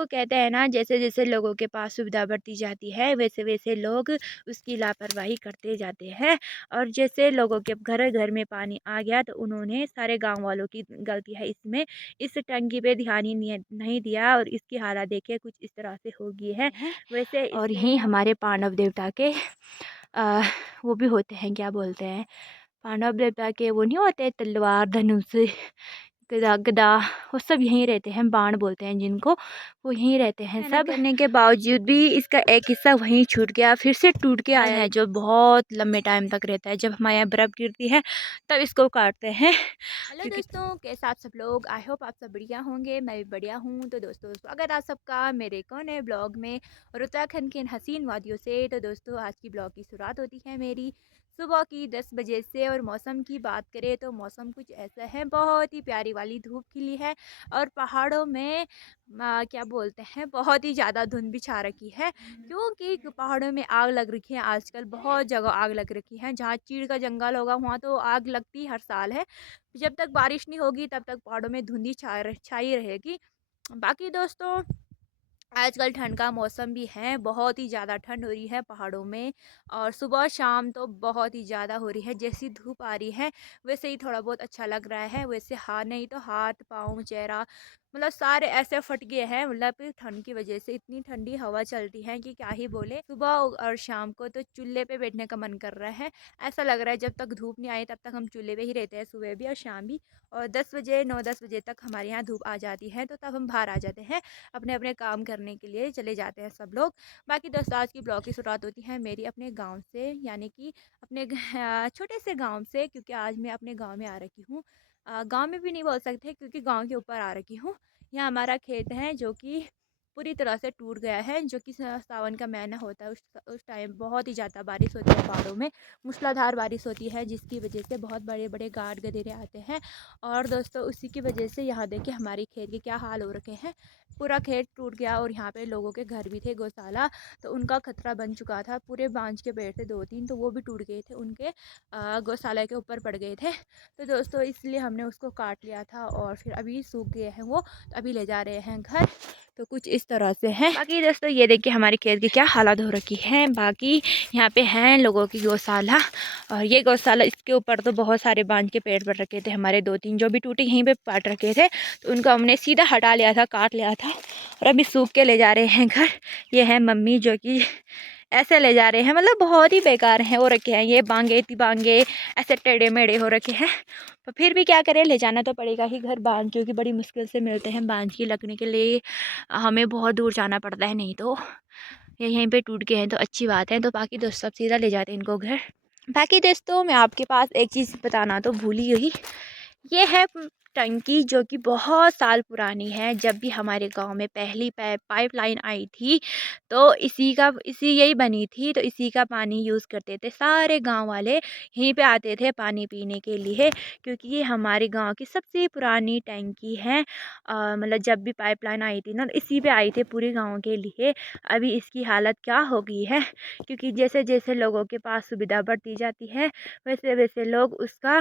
वो कहते हैं ना, जैसे जैसे लोगों के पास सुविधा बढ़ती जाती है वैसे वैसे लोग उसकी लापरवाही करते जाते हैं। और जैसे लोगों के घर घर में पानी आ गया तो उन्होंने सारे गांव वालों की गलती है इसमें, इस टंकी पे ध्यान ही नहीं दिया और इसकी हालत देखिए कुछ इस तरह से हो गई है। वैसे और यहीं हमारे पांडव देवता के आ, वो भी होते हैं, क्या बोलते हैं, पांडव देवता के वो नहीं होते तलवार धनुष गदा गदा, वो सब यहीं रहते हैं, बाण बोलते हैं जिनको, वो यहीं रहते हैं सब। करने के बावजूद भी इसका एक हिस्सा वहीं छूट गया, फिर से टूट के आया है जो बहुत लंबे टाइम तक रहता है। जब हमारे यहाँ बर्फ़ गिरती है तब इसको काटते हैं। हेलो दोस्तों, कैसे आप सब लोग? आई होप आप सब बढ़िया होंगे, मैं भी बढ़िया हूँ। तो दोस्तों स्वागत आप सबका मेरे एक और नए ब्लॉग में और उत्तराखंड के इन हसीन वादियों से। तो दोस्तों आज की ब्लॉग की शुरुआत होती है मेरी सुबह की 10 बजे से। और मौसम की बात करें तो मौसम कुछ ऐसा है, बहुत ही प्यारी वाली धूप खिली है और पहाड़ों में क्या बोलते हैं, बहुत ही ज़्यादा धुंध भी छा रखी है, क्योंकि पहाड़ों में आग लग रखी है। आजकल बहुत जगह आग लग रखी है, जहाँ चीड़ का जंगल होगा वहाँ तो आग लगती हर साल है। जब तक बारिश नहीं होगी तब तक पहाड़ों में धुंधी छाई रहेगी। बाकी दोस्तों आजकल ठंड का मौसम भी है, बहुत ही ज़्यादा ठंड हो रही है पहाड़ों में और सुबह शाम तो बहुत ही ज़्यादा हो रही है। जैसी धूप आ रही है वैसे ही थोड़ा बहुत अच्छा लग रहा है, वैसे हाँ नहीं तो हाथ पाँव चेहरा मतलब सारे ऐसे फट गए हैं, मतलब ठंड की वजह से इतनी ठंडी हवा चलती है कि क्या ही बोले। सुबह और शाम को तो चूल्हे पे बैठने का मन कर रहा है, ऐसा लग रहा है जब तक धूप नहीं आई तब तक हम चूल्हे पे ही रहते हैं, सुबह भी और शाम भी। और 10 बजे 9-10 बजे तक हमारे यहाँ धूप आ जाती है तो तब हम बाहर आ जाते हैं, अपने अपने काम करने के लिए चले जाते हैं सब लोग। बाकी दोस्तों आज की ब्लॉग की शुरुआत होती है मेरी अपने गांव से, यानी कि अपने छोटे से गांव से, क्योंकि आज मैं अपने गांव में आ रखी हूँ। गांव में भी नहीं बोल सकते क्योंकि गांव के ऊपर आ रखी हूँ। यहाँ हमारा खेत है जो कि पूरी तरह से टूट गया है, जो कि सावन का महीना होता है उस टाइम बहुत ही ज़्यादा बारिश होती है पहाड़ों में, मूसलाधार बारिश होती है जिसकी वजह से बहुत बड़े बड़े गाड़ गधेरे आते हैं। और दोस्तों उसी की वजह से यहाँ देखिए हमारी खेत के क्या हाल हो रखे हैं, पूरा खेत टूट गया और यहाँ पे लोगों के घर भी थे, गौशाला, तो उनका खतरा बन चुका था। पूरे बांझ के पेड़ थे 2-3, तो वो भी टूट गए थे, उनके गौशाला के ऊपर पड़ गए थे। तो दोस्तों इसलिए हमने उसको काट लिया था और फिर अभी सूख गए हैं वो, तो अभी ले जा रहे हैं घर। तो कुछ इस तरह से है। बाकी दोस्तों ये देखिए हमारे खेत की क्या हालत हो रखी है। बाकी यहाँ पे हैं लोगों की गौशाला, और ये गौशाला इसके ऊपर तो बहुत सारे बांझ के पेड़ पड़ रखे थे हमारे, 2-3 जो भी टूटे यहीं पे काट रखे थे, तो उनको हमने सीधा हटा लिया था, काट लिया था और अभी सूख के ले जा रहे हैं घर। ये है मम्मी जो कि ऐसे ले जा रहे हैं, मतलब बहुत ही बेकार हैं हो रखे हैं ये, बांगे तिबांगे ऐसे टेढ़े मेढ़े हो रखे हैं। तो फिर भी क्या करें, ले जाना तो पड़ेगा ही घर। बांझ क्योंकि बड़ी मुश्किल से मिलते हैं, बांझ की लगने के लिए हमें बहुत दूर जाना पड़ता है, नहीं तो ये यहीं पे टूट गए हैं तो अच्छी बात है। तो बाकी दोस्त सब सीधा ले जाते हैं इनको घर। बाकी दोस्तों मैं आपके पास एक चीज़ बताना तो भूल ही गई, ये है टंकी जो कि बहुत साल पुरानी है। जब भी हमारे गांव में पहली पाइपलाइन आई थी तो इसी यही बनी थी, तो इसी का पानी यूज़ करते थे सारे गांव वाले, यहीं पे आते थे पानी पीने के लिए, क्योंकि ये हमारे गांव की सबसे पुरानी टंकी है। मतलब जब भी पाइपलाइन आई थी ना इसी पे आई थी पूरे गांव के लिए। अभी इसकी हालत क्या हो गई है, क्योंकि जैसे जैसे लोगों के पास सुविधा बढ़ती जाती है वैसे वैसे लोग उसका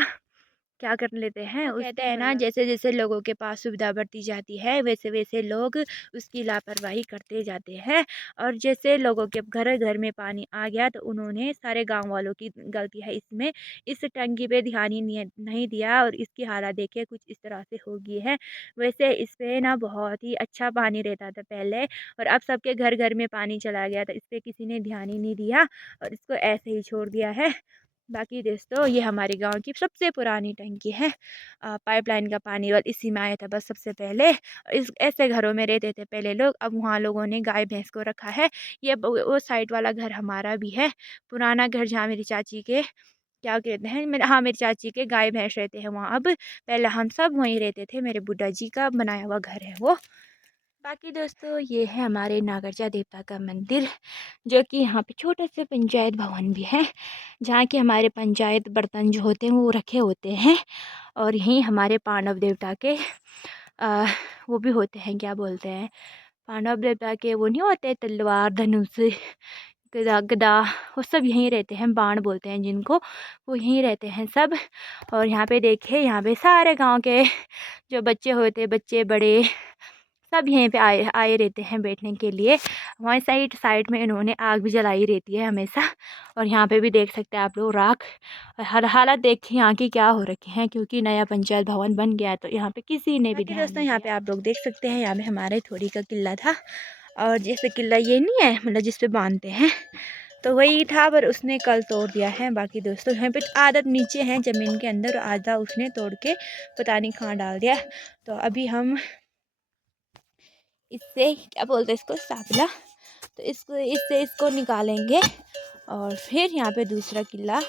क्या कर लेते हैं, वो कहते हैं ना, जैसे जैसे लोगों के पास सुविधा बढ़ती जाती है वैसे वैसे लोग उसकी लापरवाही करते जाते हैं। और जैसे लोगों के घर घर में पानी आ गया तो उन्होंने सारे गांव वालों की गलती है इसमें, इस टंकी पे ध्यान ही नहीं दिया और इसकी हालत देखिए कुछ इस तरह से हो गई है। वैसे इस पे ना बहुत ही अच्छा पानी रहता था पहले, और अब सबके घर घर में पानी चला गया तो इस पर किसी ने ध्यान ही नहीं दिया और इसको ऐसे ही छोड़ दिया है। बाकी दोस्तों ये हमारे गांव की सबसे पुरानी टंकी है। पाइपलाइन का पानी वाल इसी में आया था बस सबसे पहले। इस ऐसे घरों में रहते थे पहले लोग, अब वहाँ लोगों ने गाय भैंस को रखा है। ये वो साइड वाला घर हमारा भी है, पुराना घर, जहाँ मेरी चाची के क्या कहते हैं, मेरे हाँ मेरी चाची के गाय भैंस रहते हैं वहाँ अब। पहले हम सब वहीं रहते थे, मेरे बुड्ढा जी का बनाया हुआ घर है वो। बाकी दोस्तों ये है हमारे नागरजा देवता का मंदिर, जो कि यहाँ पे छोटा सा पंचायत भवन भी है, जहाँ के हमारे पंचायत बर्तन जो होते हैं वो रखे होते हैं। और यहीं हमारे पांडव देवता के वो भी होते हैं, क्या बोलते हैं, पांडव देवता के वो नहीं होते तलवार धनुष गदा गदा, वो सब यहीं रहते हैं, बाण बोलते हैं जिनको, वो यहीं रहते हैं सब। और यहाँ पे देखिए यहाँ पे सारे गांव के जो बच्चे होते, बच्चे बड़े सब यहीं पे आए आए रहते हैं बैठने के लिए। वहाँ साइड साइड में इन्होंने आग भी जलाई रहती है हमेशा। और यहाँ पे भी देख सकते हैं आप लोग राख। हर हालत देखिए यहाँ की क्या हो रखी है, क्योंकि नया पंचायत भवन बन गया है तो यहाँ पे किसी ने भी ध्यान दोस्तों यहाँ पे आप लोग देख सकते हैं, यहाँ पे हमारे थोड़ी का किला था। और जैसे किला ये नहीं है मतलब जिस पे बांधते हैं, तो वही था, पर उसने कल तोड़ दिया है। बाकी दोस्तों यहाँ पे आधा नीचे है ज़मीन के अंदर, और आधा उसने तोड़ के पता नहीं कहाँ डाल दिया। तो अभी हम इससे क्या बोलते हैं इसको, सापला, तो इसको निकालेंगे और फिर यहाँ पे दूसरा किला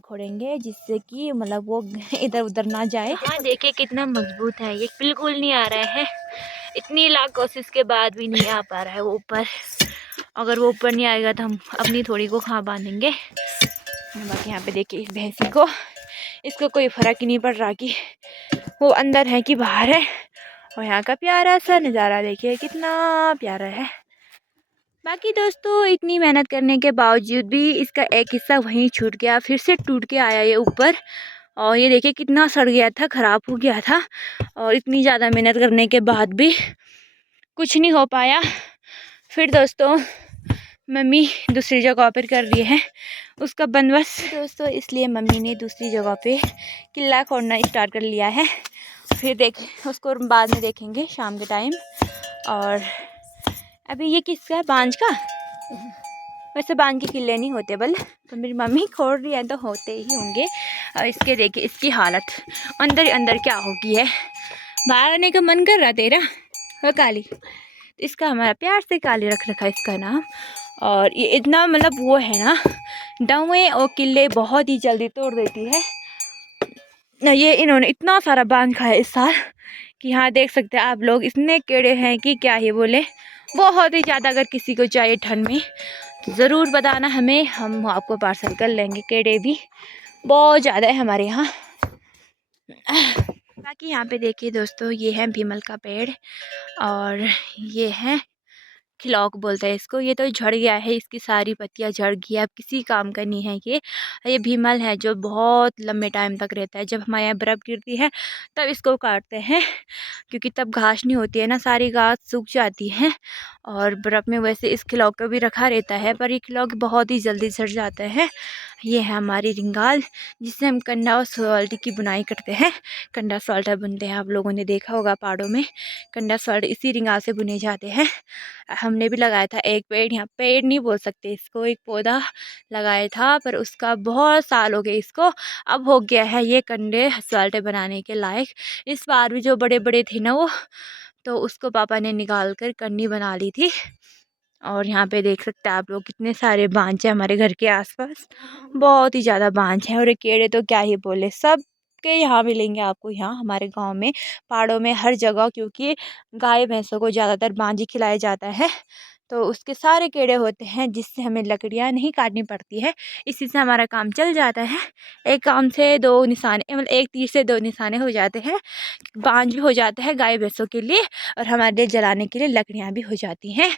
खोदेंगे, जिससे कि मतलब वो इधर उधर ना जाए। हाँ देखिए कितना मजबूत है ये, बिल्कुल नहीं आ रहा है। इतनी लाख कोशिश के बाद भी नहीं आ पा रहा है वो ऊपर। अगर वो ऊपर नहीं आएगा तो हम अपनी थोड़ी को कहाँ बांधेंगे। बाकी यहाँ पे देखिए इस भैंसी को, इसको कोई फ़र्क ही नहीं पड़ रहा कि वो अंदर है कि बाहर है। और यहाँ का प्यारा सा नज़ारा देखिए कितना प्यारा है। बाकी दोस्तों इतनी मेहनत करने के बावजूद भी इसका एक हिस्सा वहीं छूट गया, फिर से टूट के आया ये ऊपर। और ये देखिए कितना सड़ गया था, ख़राब हो गया था। और इतनी ज़्यादा मेहनत करने के बाद भी कुछ नहीं हो पाया। फिर दोस्तों मम्मी दूसरी जगह पर कर रही है उसका बंदोबस्त दोस्तों, इसलिए मम्मी ने दूसरी जगह पे किला खोदना स्टार्ट कर लिया है। फिर उसको बाद में देखेंगे शाम के टाइम। और अभी ये किसका है, बांझ का। वैसे बांझ के किले नहीं होते बल, तो मेरी मम्मी खोद रही है तो होते ही होंगे। और इसके देखिए इसकी हालत अंदर अंदर क्या होगी है। बाहर आने का मन कर रहा तेरा वो काली, इसका हमारा प्यार से काली रख रखा है इसका नाम। और ये इतना मतलब वो है ना, डाउए और किले बहुत ही जल्दी तोड़ देती है। ये इन्होंने इतना सारा बांध खाया इस साल कि यहाँ देख सकते हैं आप लोग, इतने कीड़े हैं कि क्या ही बोले, बहुत ही ज़्यादा। अगर किसी को चाहिए ठंड में तो ज़रूर बताना हमें, हम आपको पार्सल कर लेंगे। कीड़े भी बहुत ज़्यादा है हमारे यहाँ। बाकी यहाँ पे देखिए दोस्तों, ये है भीमल का पेड़ और ये है खिलौक बोलते हैं इसको। ये तो झड़ गया है, इसकी सारी पत्तियां झड़ गई, अब किसी काम का नहीं है ये भीमल है जो बहुत लंबे टाइम तक रहता है। जब हमारे यहाँ बर्फ़ गिरती है तब इसको काटते हैं, क्योंकि तब घास नहीं होती है ना, सारी घास सूख जाती है। और बर्फ़ में वैसे इस खिलौक को भी रखा रहता है, पर ये खिलौक बहुत ही जल्दी सड़ जाते हैं। ये है हमारी रिंगाल, जिससे हम कंडा और सॉल्ट की बुनाई करते हैं। कंडा सॉल्ट बुनते हैं, आप लोगों ने देखा होगा पहाड़ों में कंडा सॉल्ट इसी रिंगाल से बुने जाते हैं। हमने भी लगाया था एक पेड़, यहाँ पेड़ नहीं बोल सकते इसको, एक पौधा लगाया था, पर उसका बहुत साल हो गए इसको। अब हो गया है ये कंडे सॉल्ट बनाने के लायक। इस बार भी जो बड़े बड़े थे ना वो, तो उसको पापा ने निकाल कर कंडी बना ली थी। और यहाँ पे देख सकते हैं आप लोग कितने सारे बांझ हैं हमारे घर के आसपास, बहुत ही ज़्यादा बांझ हैं। और ये कीड़े तो क्या ही बोले, सब के यहाँ मिलेंगे आपको, यहाँ हमारे गांव में, पहाड़ों में, हर जगह। क्योंकि गाय भैंसों को ज़्यादातर बांझ ही खिलाया जाता है, तो उसके सारे कीड़े होते हैं, जिससे हमें लकड़ियाँ नहीं काटनी पड़ती है। इसी से हमारा काम चल जाता है। एक काम से दो निशाने, मतलब एक तीर से दो निशाने हो जाते हैं। बांझ भी हो जाता है गाय भैंसों के लिए, और हमारे लिए जलाने के लिए लकड़ियाँ भी हो जाती हैं।